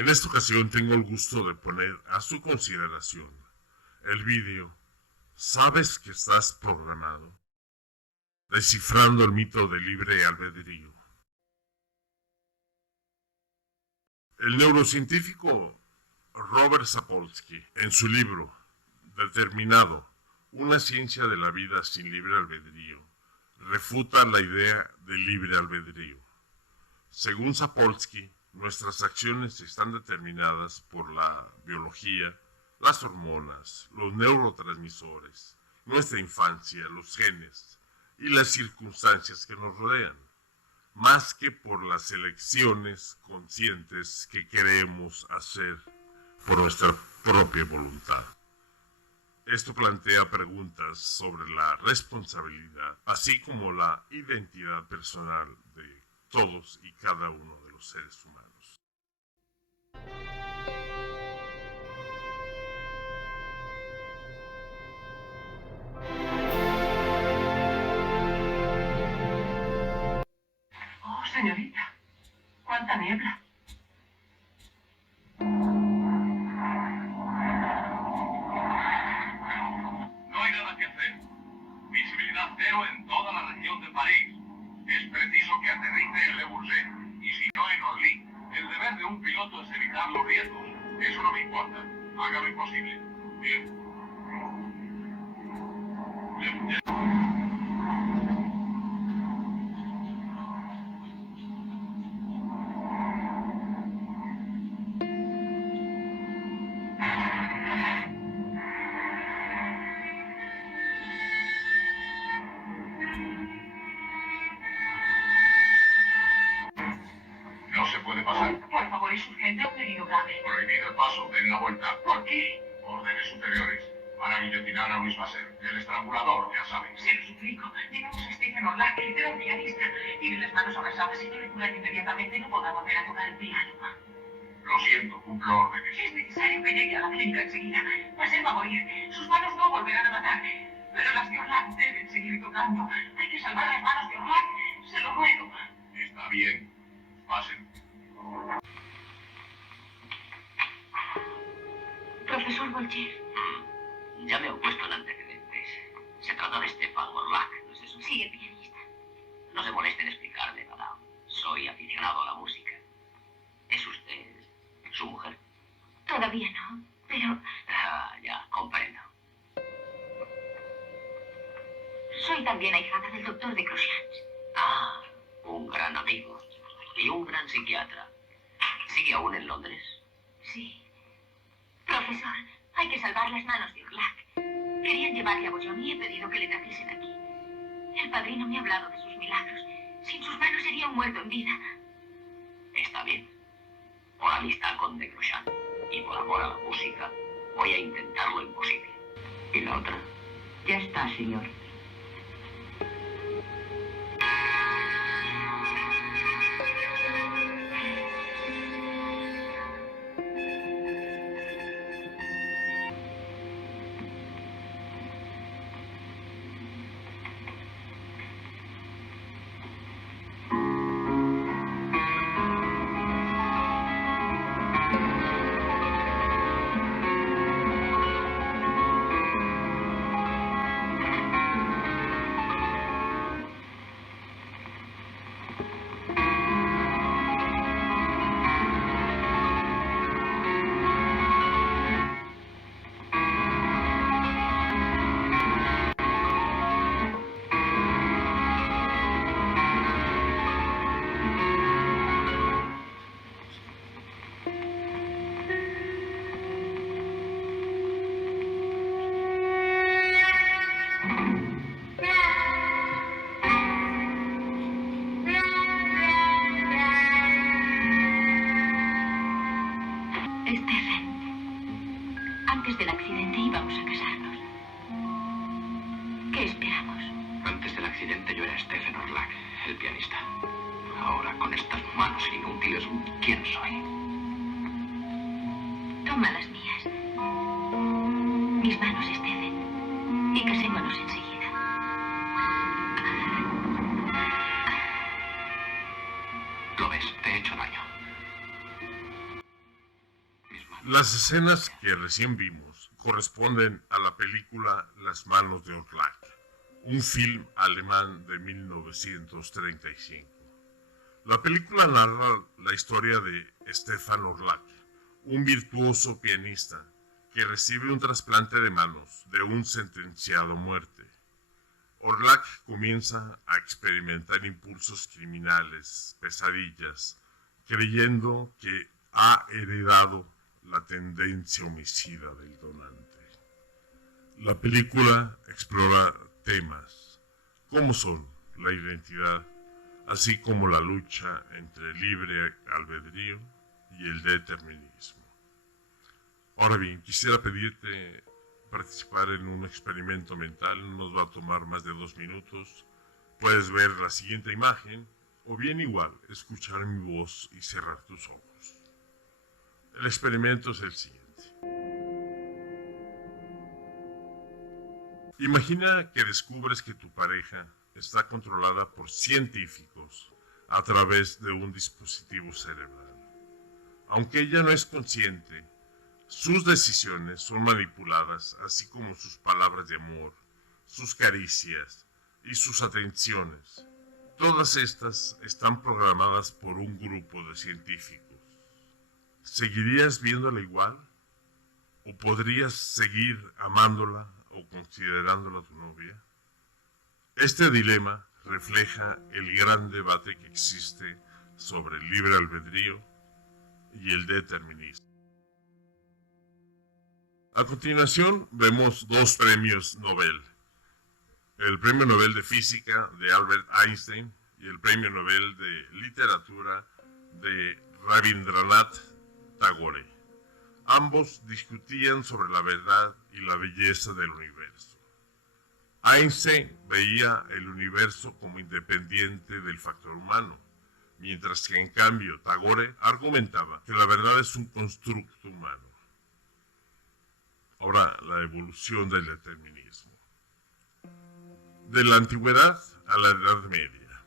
En esta ocasión tengo el gusto de poner a su consideración el vídeo ¿Sabes que estás programado? Descifrando el mito del libre albedrío. El neurocientífico Robert Sapolsky, en su libro Determinado, una ciencia de la vida sin libre albedrío, refuta la idea del libre albedrío. Según Sapolsky, nuestras acciones están determinadas por la biología, las hormonas, los neurotransmisores, nuestra infancia, los genes y las circunstancias que nos rodean, más que por las elecciones conscientes que queremos hacer por nuestra propia voluntad. Esto plantea preguntas sobre la responsabilidad, así como la identidad personal de todos y cada uno de los seres humanos. Oh, señorita, cuánta niebla. No hay nada que hacer. Visibilidad cero en toda la región de París. Es preciso que aterrice en Le Bourget, y si no en Orly. El deber de un piloto es evitar los riesgos. Eso no me importa. Haga lo imposible. Bien. Le Bourget. No se puede pasar. Por favor, es urgente, un pedido grave. Prohibido el paso. Den la vuelta. ¿Por qué? Órdenes superiores. Van a guillotinar a Luis Basser. El estrangulador, ya saben. Se lo suplico. Llevamos a Stephen Orlac, el gran pianista. Tiene las manos abrasadas. Si no le curan inmediatamente, no podrá volver a tocar el piano. Lo siento, cumplo órdenes. Es necesario que llegue a la clínica enseguida. Basser va a morir. Sus manos no volverán a matar. Pero las de Orlac deben seguir tocando. Hay que salvar las manos de Orlac. Se lo ruego. Está bien. Pasen. Profesor Bolcher. Ya me he opuesto en antecedentes. Se trata de Stefan Orlac, ¿no es eso? Sí, el pianista. No se moleste en explicarme, madame. Soy aficionado a la música. ¿Es usted su mujer? Todavía no, pero Ah, ya, comprendo. soy también ahijada del doctor de Crochans. Ah, un gran amigo. Y un gran psiquiatra. ¿Sigue aún en Londres? Sí. Profesor, hay que salvar las manos de Orlac. Querían llevarle a Bouillon y he pedido que le trajesen aquí. El padrino me ha hablado de sus milagros. Sin sus manos sería un muerto en vida. Está bien. Por amistad con de Crochan y por amor a la música, voy a intentar lo imposible. ¿Y la otra? Ya está, señor. Stephen, antes del accidente íbamos a casarnos. ¿Qué esperamos? Antes del accidente yo era Stephen Orlac, el pianista. Ahora, con estas manos inútiles, ¿quién soy? Toma las mías. Mis manos, Stephen. Y casémonos enseguida. Lo ves, te he hecho daño. Las escenas que recién vimos corresponden a la película Las manos de Orlak, un film alemán de 1935. La película narra la historia de Stefan Orlak, un virtuoso pianista que recibe un trasplante de manos de un sentenciado a muerte. Orlak comienza a experimentar impulsos criminales, pesadillas, creyendo que ha heredado la tendencia homicida del donante. La película explora temas como son la identidad, así como la lucha entre el libre albedrío y el determinismo. Ahora bien, quisiera pedirte participar en un experimento mental, nos va a tomar más de 2 minutos. Puedes ver la siguiente imagen, o bien igual, escuchar mi voz y cerrar tus ojos. El experimento es el siguiente. Imagina que descubres que tu pareja está controlada por científicos a través de un dispositivo cerebral. Aunque ella no es consciente, sus decisiones son manipuladas, así como sus palabras de amor, sus caricias y sus atenciones. Todas estas están programadas por un grupo de científicos. ¿Seguirías viéndola igual? ¿O podrías seguir amándola o considerándola tu novia? Este dilema refleja el gran debate que existe sobre el libre albedrío y el determinismo. A continuación vemos 2 premios Nobel. El Premio Nobel de Física de Albert Einstein y el Premio Nobel de Literatura de Rabindranath Tagore. Ambos discutían sobre la verdad y la belleza del universo. Einstein veía el universo como independiente del factor humano, mientras que en cambio Tagore argumentaba que la verdad es un constructo humano. Ahora, la evolución del determinismo. De la antigüedad a la Edad Media.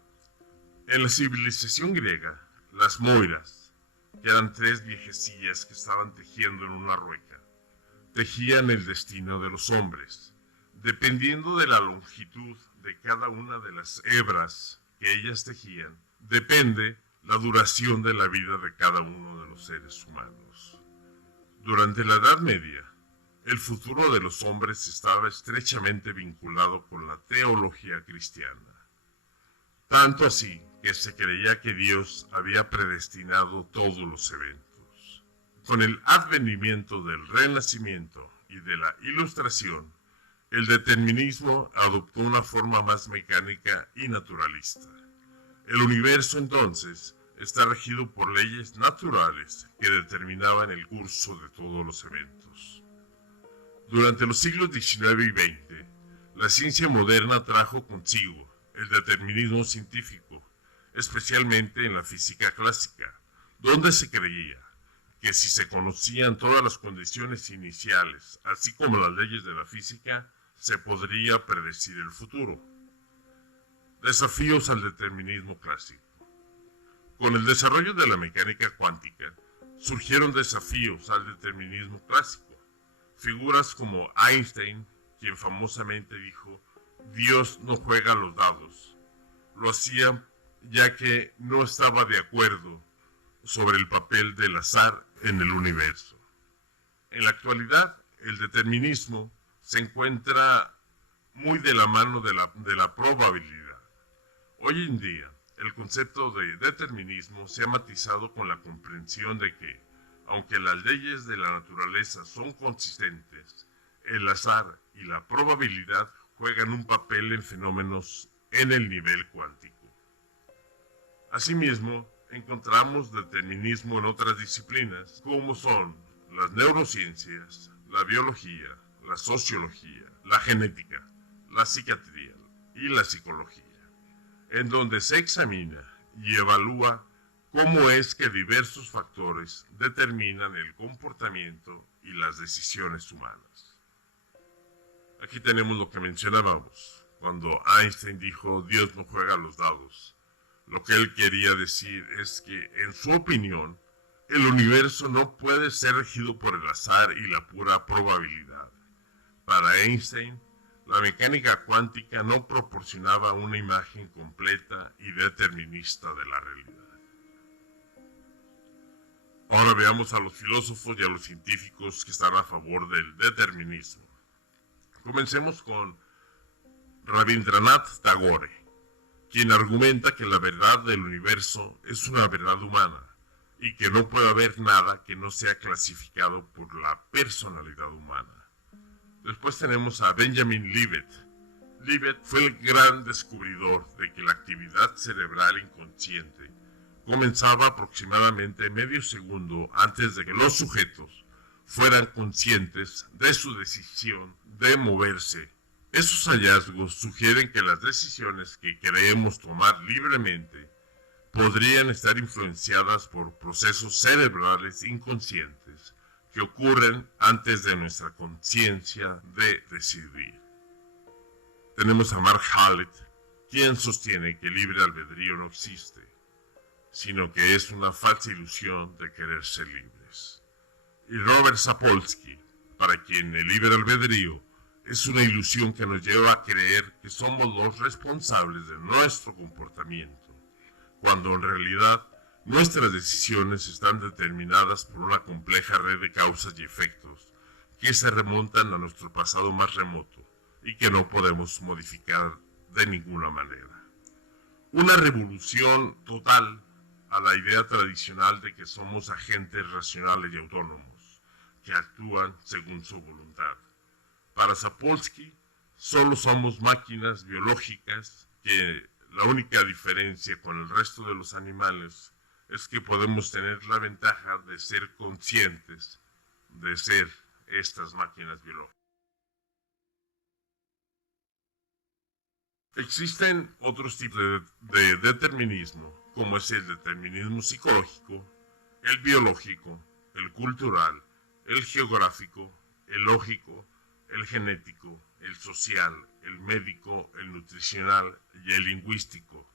En la civilización griega, las moiras, que eran 3 viejecillas que estaban tejiendo en una rueca, tejían el destino de los hombres. Dependiendo de la longitud de cada una de las hebras que ellas tejían, depende la duración de la vida de cada uno de los seres humanos. Durante la Edad Media, el futuro de los hombres estaba estrechamente vinculado con la teología cristiana. Tanto así que se creía que Dios había predestinado todos los eventos. Con el advenimiento del Renacimiento y de la Ilustración, el determinismo adoptó una forma más mecánica y naturalista. El universo entonces está regido por leyes naturales que determinaban el curso de todos los eventos. Durante los siglos XIX y XX, la ciencia moderna trajo consigo el determinismo científico, especialmente en la física clásica, donde se creía que si se conocían todas las condiciones iniciales, así como las leyes de la física, se podría predecir el futuro. Desafíos al determinismo clásico. Con el desarrollo de la mecánica cuántica, surgieron desafíos al determinismo clásico. Figuras como Einstein, quien famosamente dijo, Dios no juega los dados, lo hacía ya que no estaba de acuerdo sobre el papel del azar en el universo. En la actualidad, el determinismo se encuentra muy de la mano de la probabilidad. Hoy en día, el concepto de determinismo se ha matizado con la comprensión de que, aunque las leyes de la naturaleza son consistentes, el azar y la probabilidad juegan un papel en fenómenos en el nivel cuántico. Asimismo, encontramos determinismo en otras disciplinas, como son las neurociencias, la biología, la sociología, la genética, la psiquiatría y la psicología, en donde se examina y evalúa cómo es que diversos factores determinan el comportamiento y las decisiones humanas. Aquí tenemos lo que mencionábamos, cuando Einstein dijo Dios no juega los dados. Lo que él quería decir es que, en su opinión, el universo no puede ser regido por el azar y la pura probabilidad. Para Einstein, la mecánica cuántica no proporcionaba una imagen completa y determinista de la realidad. Ahora veamos a los filósofos y a los científicos que están a favor del determinismo. Comencemos con Rabindranath Tagore, quien argumenta que la verdad del universo es una verdad humana y que no puede haber nada que no sea clasificado por la personalidad humana. Después tenemos a Benjamin Libet. Libet fue el gran descubridor de que la actividad cerebral inconsciente comenzaba aproximadamente medio segundo antes de que los sujetos fueran conscientes de su decisión de moverse. Esos hallazgos sugieren que las decisiones que queremos tomar libremente podrían estar influenciadas por procesos cerebrales inconscientes que ocurren antes de nuestra conciencia de decidir. Tenemos a Mark Hallett, quien sostiene que el libre albedrío no existe, sino que es una falsa ilusión de querer ser libres. Y Robert Sapolsky, para quien el libre albedrío es una ilusión que nos lleva a creer que somos los responsables de nuestro comportamiento, cuando en realidad nuestras decisiones están determinadas por una compleja red de causas y efectos que se remontan a nuestro pasado más remoto y que no podemos modificar de ninguna manera. Una revolución total a la idea tradicional de que somos agentes racionales y autónomos que actúan según su voluntad. Para Sapolsky, solo somos máquinas biológicas que la única diferencia con el resto de los animales es que podemos tener la ventaja de ser conscientes de ser estas máquinas biológicas. Existen otros tipos de determinismo, como es el determinismo psicológico, el biológico, el cultural, el geográfico, el lógico, el genético, el social, el médico, el nutricional y el lingüístico.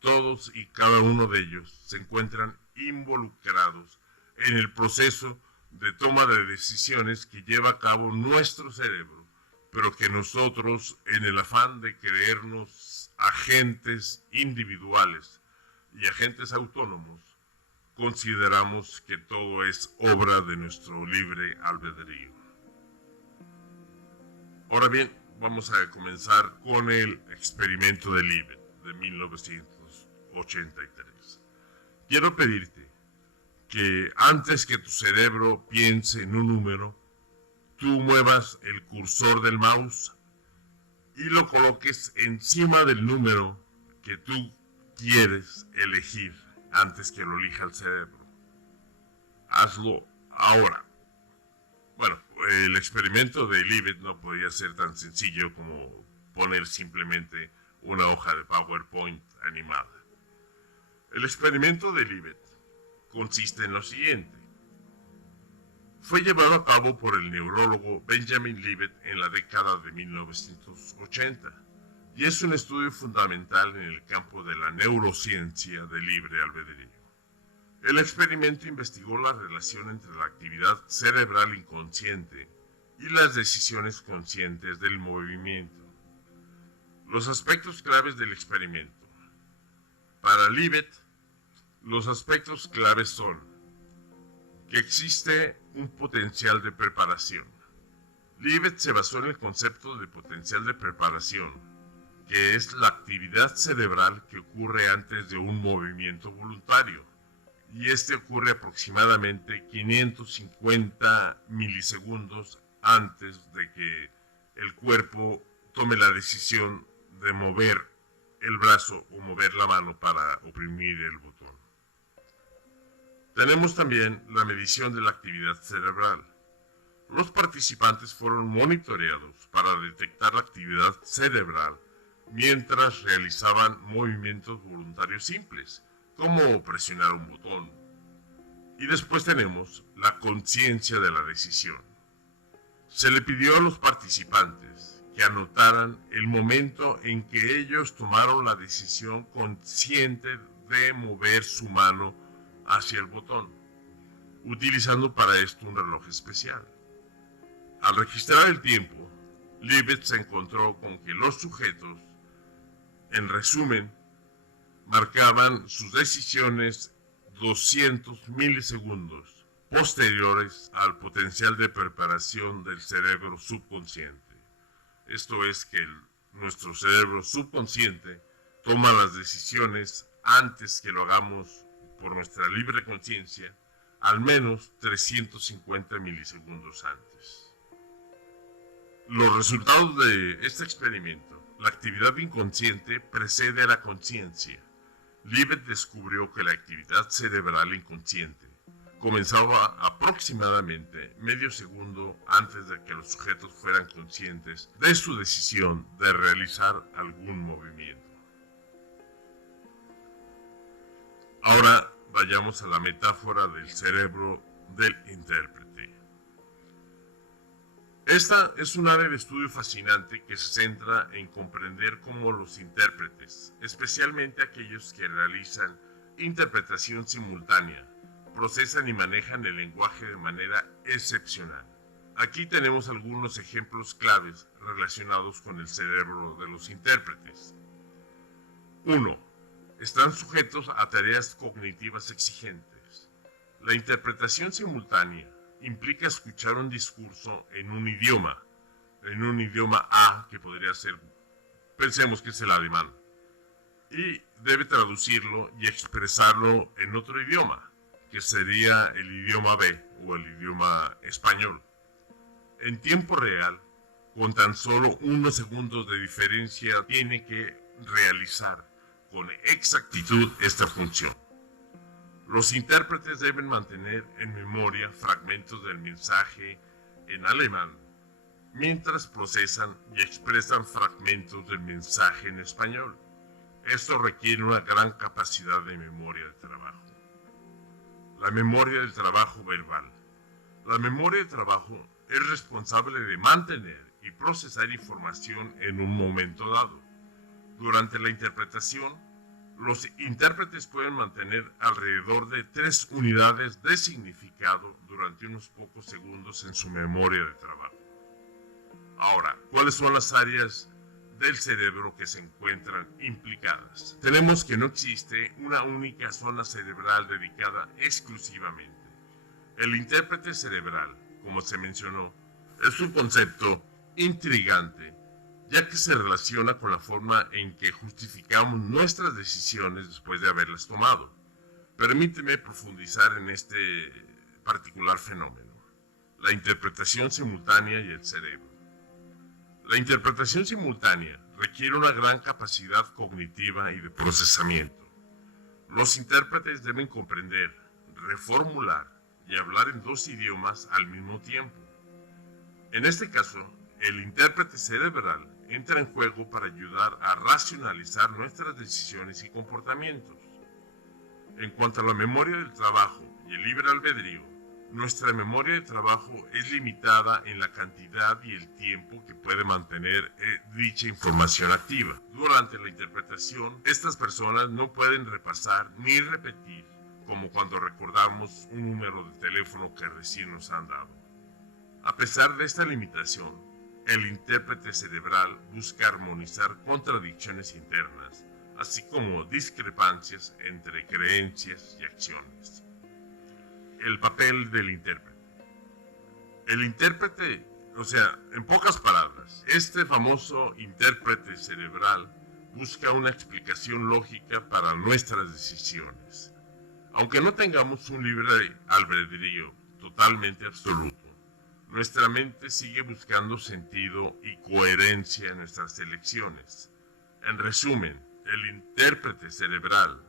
Todos y cada uno de ellos se encuentran involucrados en el proceso de toma de decisiones que lleva a cabo nuestro cerebro, pero que nosotros, en el afán de creernos agentes individuales y agentes autónomos, consideramos que todo es obra de nuestro libre albedrío. Ahora bien, vamos a comenzar con el experimento de Libet de 1983. Quiero pedirte que antes que tu cerebro piense en un número, tú muevas el cursor del mouse y lo coloques encima del número que tú quieres elegir antes que lo elija el cerebro. Hazlo ahora. Bueno, el experimento de Libet no podía ser tan sencillo como poner simplemente una hoja de PowerPoint animada. El experimento de Libet consiste en lo siguiente. Fue llevado a cabo por el neurólogo Benjamin Libet en la década de 1980 y es un estudio fundamental en el campo de la neurociencia del libre albedrío. El experimento investigó la relación entre la actividad cerebral inconsciente y las decisiones conscientes del movimiento. Los aspectos claves del experimento. Para Libet, los aspectos claves son que existe un potencial de preparación. Libet se basó en el concepto de potencial de preparación, que es la actividad cerebral que ocurre antes de un movimiento voluntario, y este ocurre aproximadamente 550 milisegundos antes de que el cuerpo tome la decisión de mover el brazo o mover la mano para oprimir el botón. Tenemos también la medición de la actividad cerebral. Los participantes fueron monitoreados para detectar la actividad cerebral mientras realizaban movimientos voluntarios simples, como presionar un botón. Y después tenemos la conciencia de la decisión. Se le pidió a los participantes que anotaran el momento en que ellos tomaron la decisión consciente de mover su mano hacia el botón. utilizando para esto un reloj especial. Al registrar el tiempo, Libet se encontró con que los sujetos, en resumen, marcaban sus decisiones 200 milisegundos posteriores al potencial de preparación del cerebro subconsciente. Esto es que nuestro cerebro subconsciente toma las decisiones antes que lo hagamos por nuestra libre conciencia, al menos 350 milisegundos antes. Los resultados de este experimento: la actividad inconsciente precede a la conciencia. Libet descubrió que la actividad cerebral inconsciente comenzaba aproximadamente medio segundo antes de que los sujetos fueran conscientes de su decisión de realizar algún movimiento. Ahora vayamos a la metáfora del cerebro del intérprete. Esta es un área de estudio fascinante que se centra en comprender cómo los intérpretes, especialmente aquellos que realizan interpretación simultánea, procesan y manejan el lenguaje de manera excepcional. Aquí tenemos algunos ejemplos claves relacionados con el cerebro de los intérpretes. 1. Están sujetos a tareas cognitivas exigentes. La interpretación simultánea implica escuchar un discurso en un idioma A, que podría ser, pensemos que es el alemán, y debe traducirlo y expresarlo en otro idioma, que sería el idioma B o el idioma español, en tiempo real, con tan solo unos segundos de diferencia. Tiene que realizar con exactitud esta función. Los intérpretes deben mantener en memoria fragmentos del mensaje en alemán, mientras procesan y expresan fragmentos del mensaje en español. Esto requiere una gran capacidad de memoria de trabajo. La memoria del trabajo verbal. La memoria de trabajo es responsable de mantener y procesar información en un momento dado. Durante la interpretación, los intérpretes pueden mantener alrededor de 3 unidades de significado durante unos pocos segundos en su memoria de trabajo. Ahora, ¿cuáles son las áreas del cerebro que se encuentran implicadas? Tenemos que no existe una única zona cerebral dedicada exclusivamente. El intérprete cerebral, como se mencionó, es un concepto intrigante, ya que se relaciona con la forma en que justificamos nuestras decisiones después de haberlas tomado. Permíteme profundizar en este particular fenómeno: la interpretación simultánea y el cerebro. La interpretación simultánea requiere una gran capacidad cognitiva y de procesamiento. Los intérpretes deben comprender, reformular y hablar en 2 idiomas al mismo tiempo. En este caso, el intérprete cerebral entra en juego para ayudar a racionalizar nuestras decisiones y comportamientos. En cuanto a la memoria del trabajo y el libre albedrío, nuestra memoria de trabajo es limitada en la cantidad y el tiempo que puede mantener dicha información activa. Durante la interpretación, estas personas no pueden repasar ni repetir, como cuando recordamos un número de teléfono que recién nos han dado. A pesar de esta limitación, el intérprete cerebral busca armonizar contradicciones internas, así como discrepancias entre creencias y acciones. El papel del intérprete. El intérprete, en pocas palabras, este famoso intérprete cerebral busca una explicación lógica para nuestras decisiones. Aunque no tengamos un libre albedrío totalmente absoluto, nuestra mente sigue buscando sentido y coherencia en nuestras elecciones. En resumen, el intérprete cerebral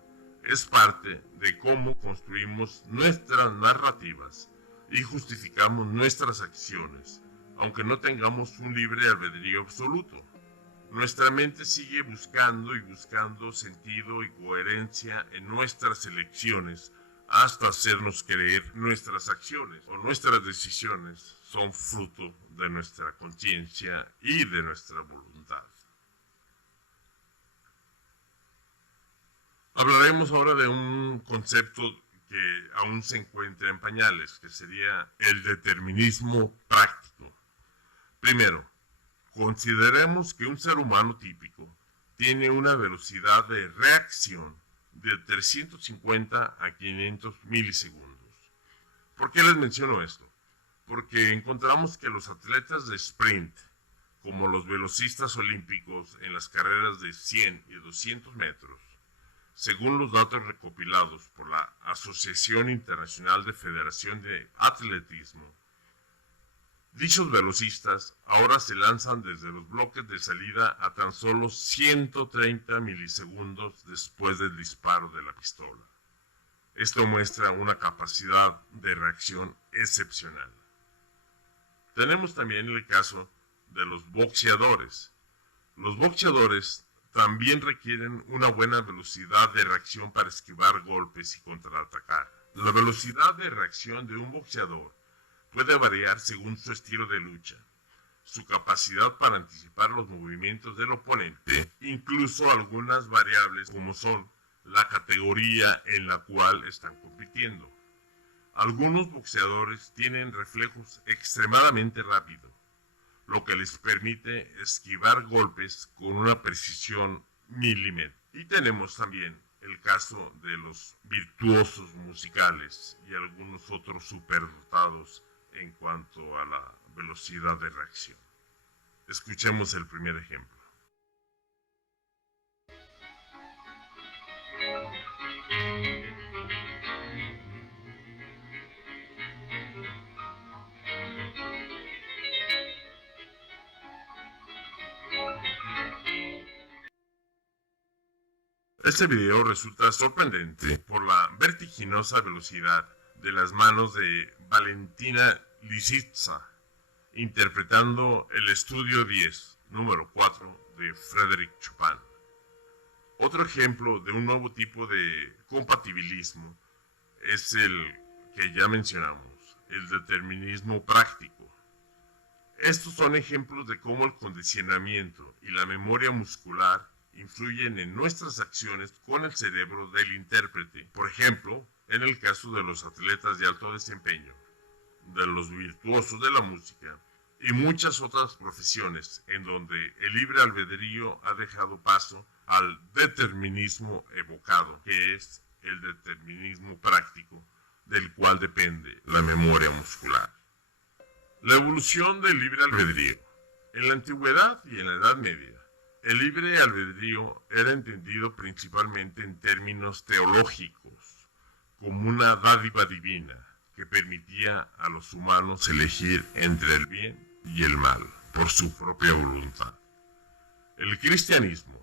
es parte de cómo construimos nuestras narrativas y justificamos nuestras acciones, aunque no tengamos un libre albedrío absoluto. Nuestra mente sigue buscando sentido y coherencia en nuestras elecciones hasta hacernos creer nuestras acciones o nuestras decisiones son fruto de nuestra conciencia y de nuestra voluntad. Hablaremos ahora de un concepto que aún se encuentra en pañales, que sería el determinismo práctico. Primero, consideremos que un ser humano típico tiene una velocidad de reacción de 350 a 500 milisegundos. ¿Por qué les menciono esto? Porque encontramos que los atletas de sprint, como los velocistas olímpicos en las carreras de 100 y 200 metros, según los datos recopilados por la Asociación Internacional de Federación de Atletismo, dichos velocistas ahora se lanzan desde los bloques de salida a tan solo 130 milisegundos después del disparo de la pistola. Esto muestra una capacidad de reacción excepcional. Tenemos también el caso de los boxeadores. Los boxeadores también requieren una buena velocidad de reacción para esquivar golpes y contraatacar. La velocidad de reacción de un boxeador puede variar según su estilo de lucha, su capacidad para anticipar los movimientos del oponente, incluso algunas variables como son la categoría en la cual están compitiendo. Algunos boxeadores tienen reflejos extremadamente rápidos, lo que les permite esquivar golpes con una precisión milímetro. Y tenemos también el caso de los virtuosos musicales y algunos otros superdotados en cuanto a la velocidad de reacción. Escuchemos el primer ejemplo. Este video resulta sorprendente por la vertiginosa velocidad de las manos de Valentina Lisitsa, interpretando el Estudio 10, número 4 de Frédéric Chopin. Otro ejemplo de un nuevo tipo de compatibilismo es el que ya mencionamos, el determinismo práctico. Estos son ejemplos de cómo el condicionamiento y la memoria muscular influyen en nuestras acciones con el cerebro del intérprete. Por ejemplo, en el caso de los atletas de alto desempeño, de los virtuosos de la música y muchas otras profesiones en donde el libre albedrío ha dejado paso al determinismo evocado, que es el determinismo práctico, del cual depende la memoria muscular. La evolución del libre albedrío. En la antigüedad y en la Edad Media, el libre albedrío era entendido principalmente en términos teológicos, como una dádiva divina que permitía a los humanos elegir entre el bien y el mal por su propia voluntad. El cristianismo.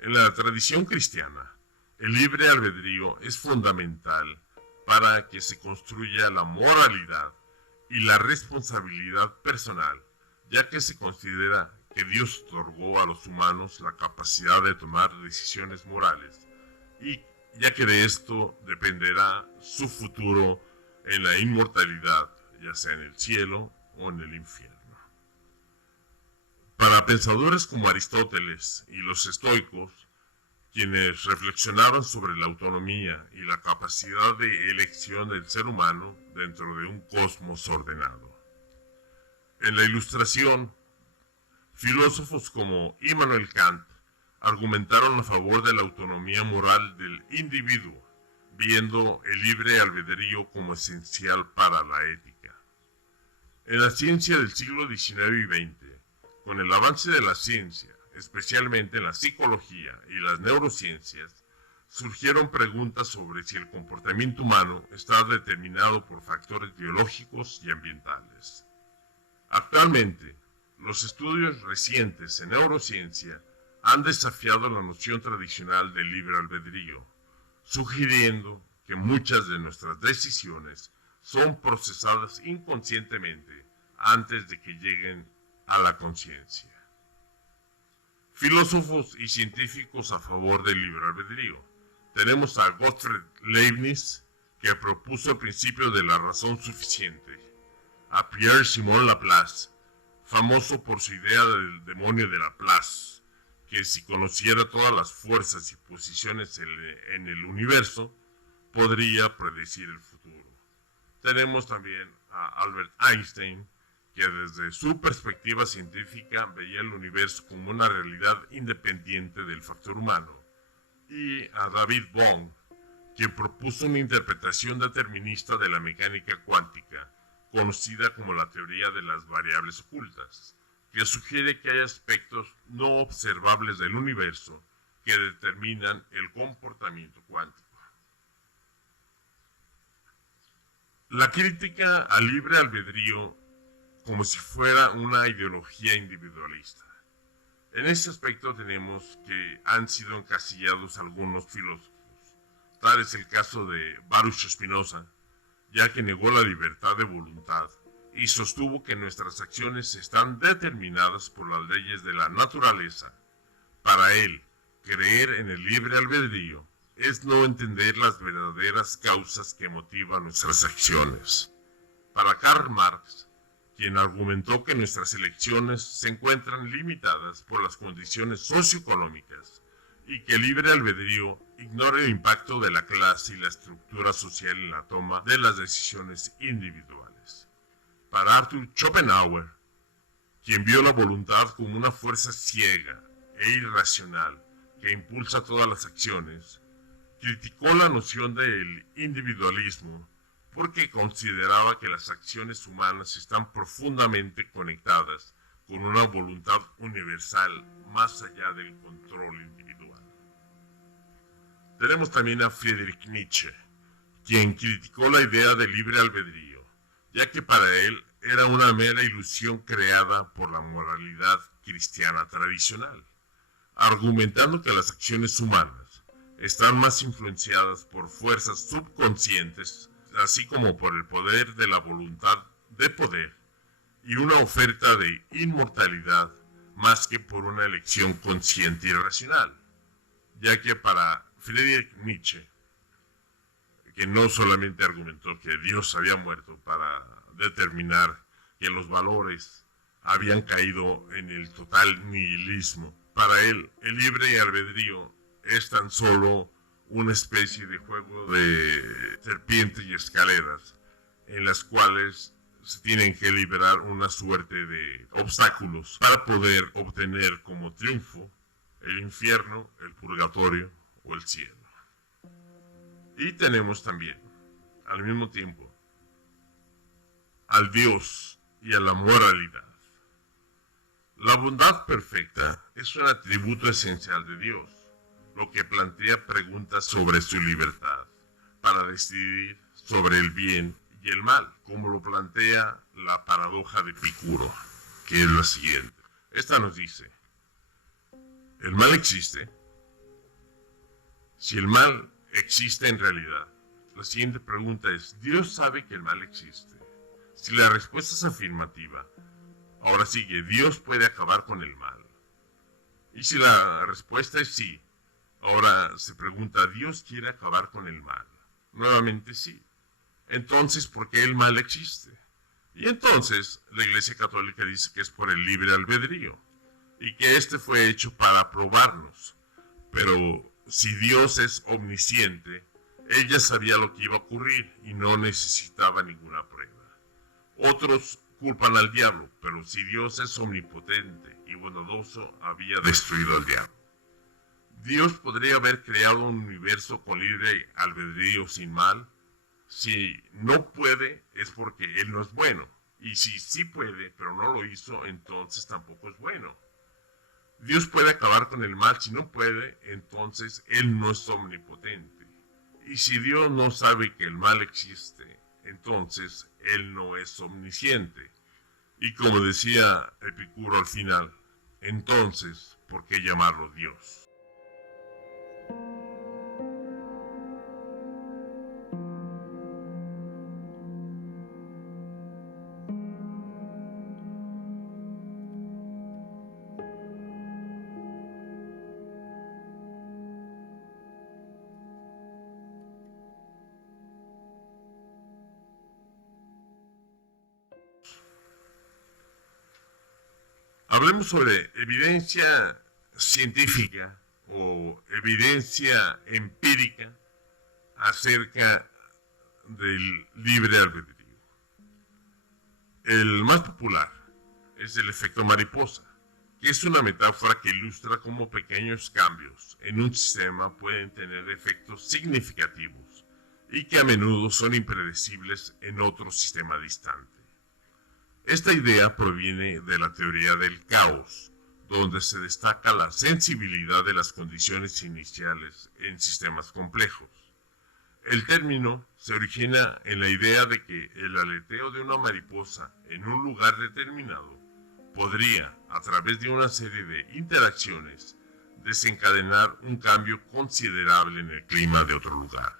En la tradición cristiana, el libre albedrío es fundamental para que se construya la moralidad y la responsabilidad personal, ya que se considera que Dios otorgó a los humanos la capacidad de tomar decisiones morales, y ya que de esto dependerá su futuro en la inmortalidad, ya sea en el cielo o en el infierno. Para pensadores como Aristóteles y los estoicos, quienes reflexionaban sobre la autonomía y la capacidad de elección del ser humano dentro de un cosmos ordenado. En la Ilustración, filósofos como Immanuel Kant argumentaron a favor de la autonomía moral del individuo, viendo el libre albedrío como esencial para la ética. En la ciencia del siglo XIX y XX, con el avance de la ciencia, especialmente en la psicología y las neurociencias, surgieron preguntas sobre si el comportamiento humano está determinado por factores biológicos y ambientales. Actualmente, los estudios recientes en neurociencia han desafiado la noción tradicional del libre albedrío, sugiriendo que muchas de nuestras decisiones son procesadas inconscientemente antes de que lleguen a la conciencia. Filósofos y científicos a favor del libre albedrío. Tenemos a Gottfried Leibniz, que propuso el principio de la razón suficiente, a Pierre-Simon Laplace, famoso por su idea del demonio de Laplace, que si conociera todas las fuerzas y posiciones en el universo, podría predecir el futuro. Tenemos también a Albert Einstein, que desde su perspectiva científica veía el universo como una realidad independiente del factor humano, y a David Bohm, quien propuso una interpretación determinista de la mecánica cuántica, conocida como la teoría de las variables ocultas, que sugiere que hay aspectos no observables del universo que determinan el comportamiento cuántico. La crítica al libre albedrío como si fuera una ideología individualista. En ese aspecto tenemos que han sido encasillados algunos filósofos. Tal es el caso de Baruch Spinoza, ya que negó la libertad de voluntad y sostuvo que nuestras acciones están determinadas por las leyes de la naturaleza. Para él, creer en el libre albedrío es no entender las verdaderas causas que motivan nuestras acciones. Para Karl Marx, quien argumentó que nuestras elecciones se encuentran limitadas por las condiciones socioeconómicas y que el libre albedrío ignora el impacto de la clase y la estructura social en la toma de las decisiones individuales. Para Arthur Schopenhauer, quien vio la voluntad como una fuerza ciega e irracional que impulsa todas las acciones, criticó la noción del individualismo porque consideraba que las acciones humanas están profundamente conectadas con una voluntad universal más allá del control individual. Tenemos también a Friedrich Nietzsche, quien criticó la idea del libre albedrío, ya que para él era una mera ilusión creada por la moralidad cristiana tradicional, argumentando que las acciones humanas están más influenciadas por fuerzas subconscientes, así como por el poder de la voluntad de poder y una oferta de inmortalidad más que por una elección consciente y racional, ya que para Friedrich Nietzsche, que no solamente argumentó que Dios había muerto para determinar que los valores habían caído en el total nihilismo, para él el libre albedrío es tan solo una especie de juego de serpientes y escaleras en las cuales se tienen que liberar una suerte de obstáculos para poder obtener como triunfo el infierno, el purgatorio o el cielo. Y tenemos también, al mismo tiempo, al Dios y a la moralidad. La bondad perfecta es un atributo esencial de Dios, lo que plantea preguntas sobre su libertad para decidir sobre el bien y el mal, como lo plantea la paradoja de Epicuro, que es la siguiente. Esta nos dice: ¿el mal existe? Si el mal existe en realidad, la siguiente pregunta es: ¿Dios sabe que el mal existe? Si la respuesta es afirmativa, ahora sigue: ¿Dios puede acabar con el mal? Y si la respuesta es sí, ahora se pregunta: ¿Dios quiere acabar con el mal? Nuevamente sí. Entonces, ¿por qué el mal existe? Y entonces la Iglesia Católica dice que es por el libre albedrío y que este fue hecho para probarnos. Pero si Dios es omnisciente, Él ya sabía lo que iba a ocurrir y no necesitaba ninguna prueba. Otros culpan al diablo, pero si Dios es omnipotente y bondadoso, había destruido al diablo. ¿Dios podría haber creado un universo con libre albedrío sin mal? Si no puede, es porque Él no es bueno. Y si sí puede, pero no lo hizo, entonces tampoco es bueno. Dios puede acabar con el mal. Si no puede, entonces Él no es omnipotente. Y si Dios no sabe que el mal existe, entonces Él no es omnisciente. Y como decía Epicuro al final, entonces, ¿por qué llamarlo Dios? Hablemos sobre evidencia científica o evidencia empírica acerca del libre albedrío. El más popular es el efecto mariposa, que es una metáfora que ilustra cómo pequeños cambios en un sistema pueden tener efectos significativos y que a menudo son impredecibles en otro sistema distante. Esta idea proviene de la teoría del caos, donde se destaca la sensibilidad de las condiciones iniciales en sistemas complejos. El término se origina en la idea de que el aleteo de una mariposa en un lugar determinado podría, a través de una serie de interacciones, desencadenar un cambio considerable en el clima de otro lugar.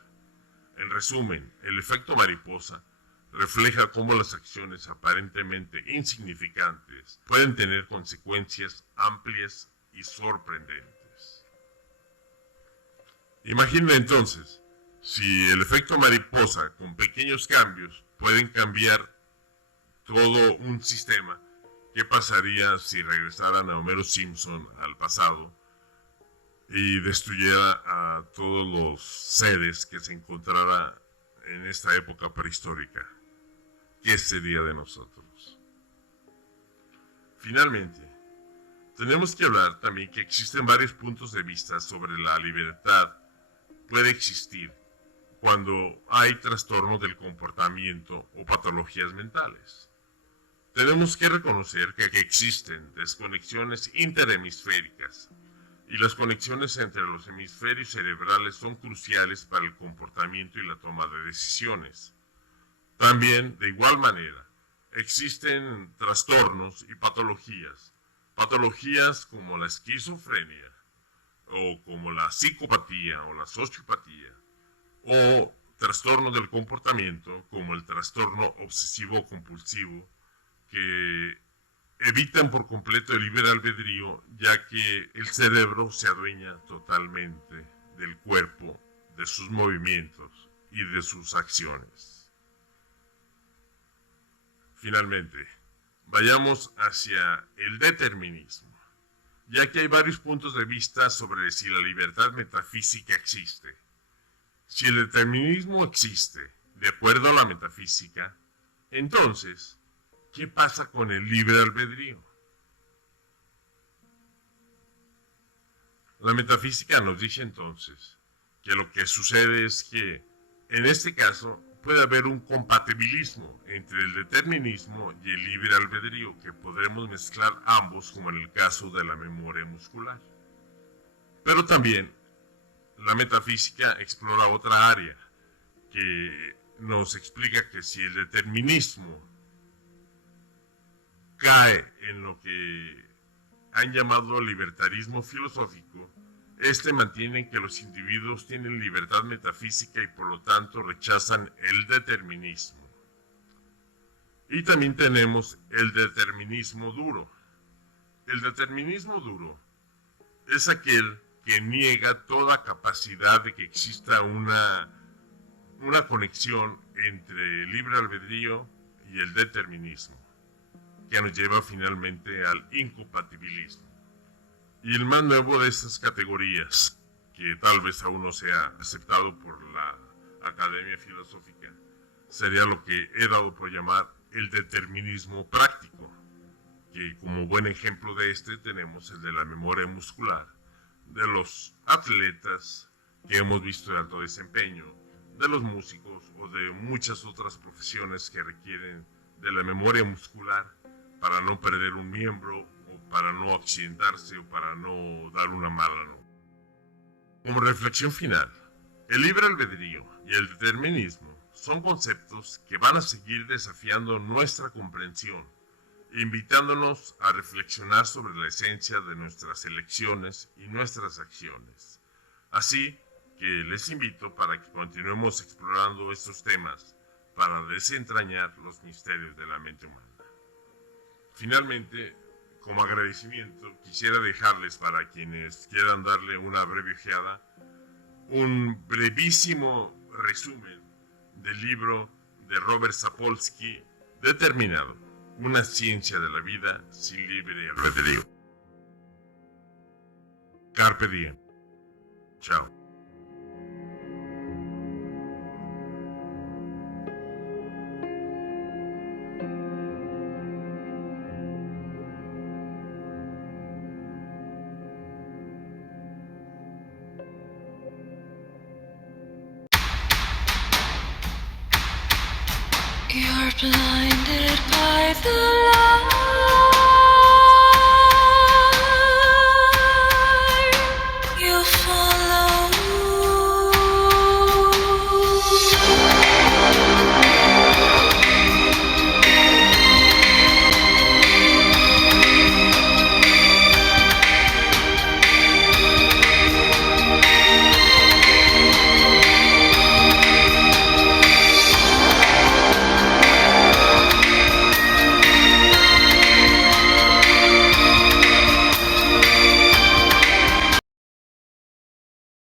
En resumen, el efecto mariposa refleja cómo las acciones aparentemente insignificantes pueden tener consecuencias amplias y sorprendentes. Imaginen entonces, si el efecto mariposa con pequeños cambios pueden cambiar todo un sistema, ¿qué pasaría si regresaran a Homero Simpson al pasado y destruyera a todos los seres que se encontrara en esta época prehistórica? ¿Qué sería de nosotros? Finalmente, tenemos que hablar también que existen varios puntos de vista sobre la libertad puede existir cuando hay trastorno del comportamiento o patologías mentales. Tenemos que reconocer que existen desconexiones interhemisféricas y las conexiones entre los hemisferios cerebrales son cruciales para el comportamiento y la toma de decisiones. También, de igual manera, existen trastornos y patologías como la esquizofrenia, o como la psicopatía o la sociopatía, o trastorno del comportamiento como el trastorno obsesivo-compulsivo, que evitan por completo el libre albedrío, ya que el cerebro se adueña totalmente del cuerpo, de sus movimientos y de sus acciones. Finalmente, vayamos hacia el determinismo, ya que hay varios puntos de vista sobre si la libertad metafísica existe. Si el determinismo existe, de acuerdo a la metafísica, entonces, ¿qué pasa con el libre albedrío? La metafísica nos dice entonces que lo que sucede es que, en este caso, puede haber un compatibilismo entre el determinismo y el libre albedrío, que podremos mezclar ambos, como en el caso de la memoria muscular. Pero también la metafísica explora otra área que nos explica que si el determinismo cae en lo que han llamado libertarismo filosófico, este mantiene que los individuos tienen libertad metafísica y por lo tanto rechazan el determinismo. Y también tenemos el determinismo duro. El determinismo duro es aquel que niega toda capacidad de que exista una conexión entre el libre albedrío y el determinismo, que nos lleva finalmente al incompatibilismo. Y el más nuevo de estas categorías, que tal vez aún no sea aceptado por la Academia Filosófica, sería lo que he dado por llamar el determinismo práctico, que como buen ejemplo de este tenemos el de la memoria muscular, de los atletas que hemos visto de alto desempeño, de los músicos o de muchas otras profesiones que requieren de la memoria muscular para no perder un miembro, o para no accidentarse, o para no dar una mala nota. Como reflexión final, el libre albedrío y el determinismo son conceptos que van a seguir desafiando nuestra comprensión, invitándonos a reflexionar sobre la esencia de nuestras elecciones y nuestras acciones. Así que les invito para que continuemos explorando estos temas para desentrañar los misterios de la mente humana. Finalmente, como agradecimiento, quisiera dejarles, para quienes quieran darle una breve ojeada, un brevísimo resumen del libro de Robert Sapolsky, Determinado, una ciencia de la vida sin libre albedrío. Carpe diem. Chao. You're blinded by the light.